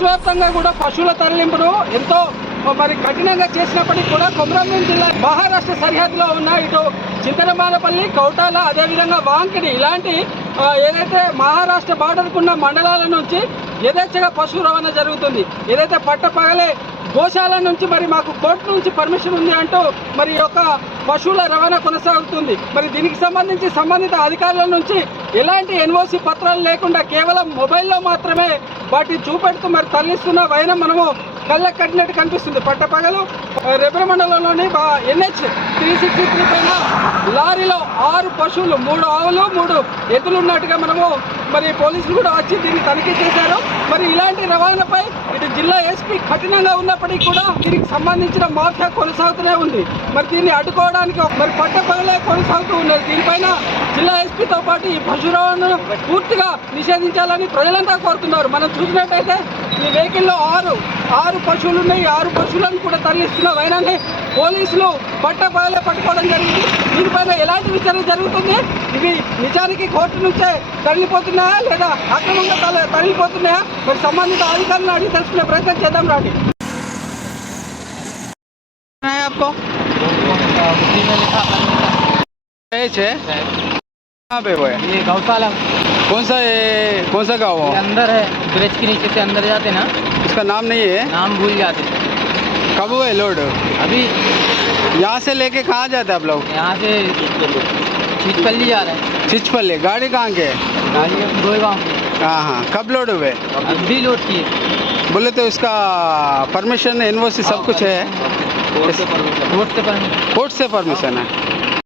రాష్ట్ర వ్యాప్తంగా కూడా పశువుల తరలింపును ఎంతో మరి కఠినంగా చేసినప్పటికీ కూడా కొమరంభీం జిల్లా మహారాష్ట్ర సరిహద్దులో ఉన్న ఇటు చింతనమానపల్లి, కౌటాల, అదేవిధంగా వాంకిడి ఇలాంటి ఏదైతే మహారాష్ట్ర బార్డర్కున్న మండలాల నుంచి యథేచ్ఛగా పశువు రవాణా జరుగుతుంది. ఏదైతే పట్టపగలే గోశాల నుంచి మరి మాకు కోర్టు నుంచి పర్మిషన్ ఉంది అంటూ మరి యొక్క పశువుల రవాణా కొనసాగుతుంది. మరి దీనికి సంబంధించి సంబంధిత అధికారుల నుంచి ఎలాంటి ఎన్ఓసి పత్రాలు లేకుండా కేవలం మొబైల్లో మాత్రమే వాటిని చూపెడుతూ మరి తరలిస్తున్న వైనం మనము కళ్ళకు కట్టినట్టు కనిపిస్తుంది. పట్టపగలు రెబ్బెర మండలంలోని NH 363 పైన లారీలో 6 పశువులు, 3 ఆవులు 3 ఎద్దులు ఉన్నట్టుగా మనము మరి పోలీసులు కూడా వచ్చి దీన్ని తనిఖీ చేశారు. మరి ఇలాంటి రవాణాపై ఇటు జిల్లా ఎస్పీ కఠినంగా ఉన్నప్పటికీ కూడా దీనికి సంబంధించిన మాఫియా కొనసాగుతూనే ఉంది. మరి దీన్ని అడ్డుకోవడానికి మరి పట్టపగలే కొనసాగుతూ ఉన్నది. దీనిపైన జిల్లా ఎస్పీతో పాటు ఈ పశు రవాణాను పూర్తిగా నిషేధించాలని ప్రజలంతా కోరుతున్నారు. మనం చూసినట్టయితే ఈ వెహికల్లో ఆరు పశువులు ఉన్నాయి. 6 పశువులను కూడా తరలిస్తున్న వైనాన్ని పోలీసులు పట్టపగలే పట్టుకోవడం జరిగింది. దీనిపైన ఎలాంటి విచారణ జరుగుతుంది, ఇవి నిజానికి కోర్టు నుంచే తరలిపోతున్నాయా లేదా అక్రమంగా తరలిపోతున్నాయా, మరి సంబంధిత అధికారులను అడిగి తెలుసుకునే ప్రయత్నం చేద్దాం. రాండి. आपको कहाँ पे वो है? ये गौशाला कौन सा गाँव है? अंदर है, ब्रिज के नीचे से अंदर जाते ना, उसका नाम नहीं है, नाम भूल जाते। कब हुए लोड? अभी यहाँ से लेके कहाँ जाते आप लोग? यहाँ से चीचपल्ली जा रहे हैं। चिचपल्ली। गाड़ी कहाँ के? गाड़ी गोएगांव की। हाँ हाँ, कब लोड हुए? अभी लोड किए। बोले तो इसका परमिशन, एनओसी सब कुछ है? कोर्ट से परमिशन। कोर्ट से परमिशन है।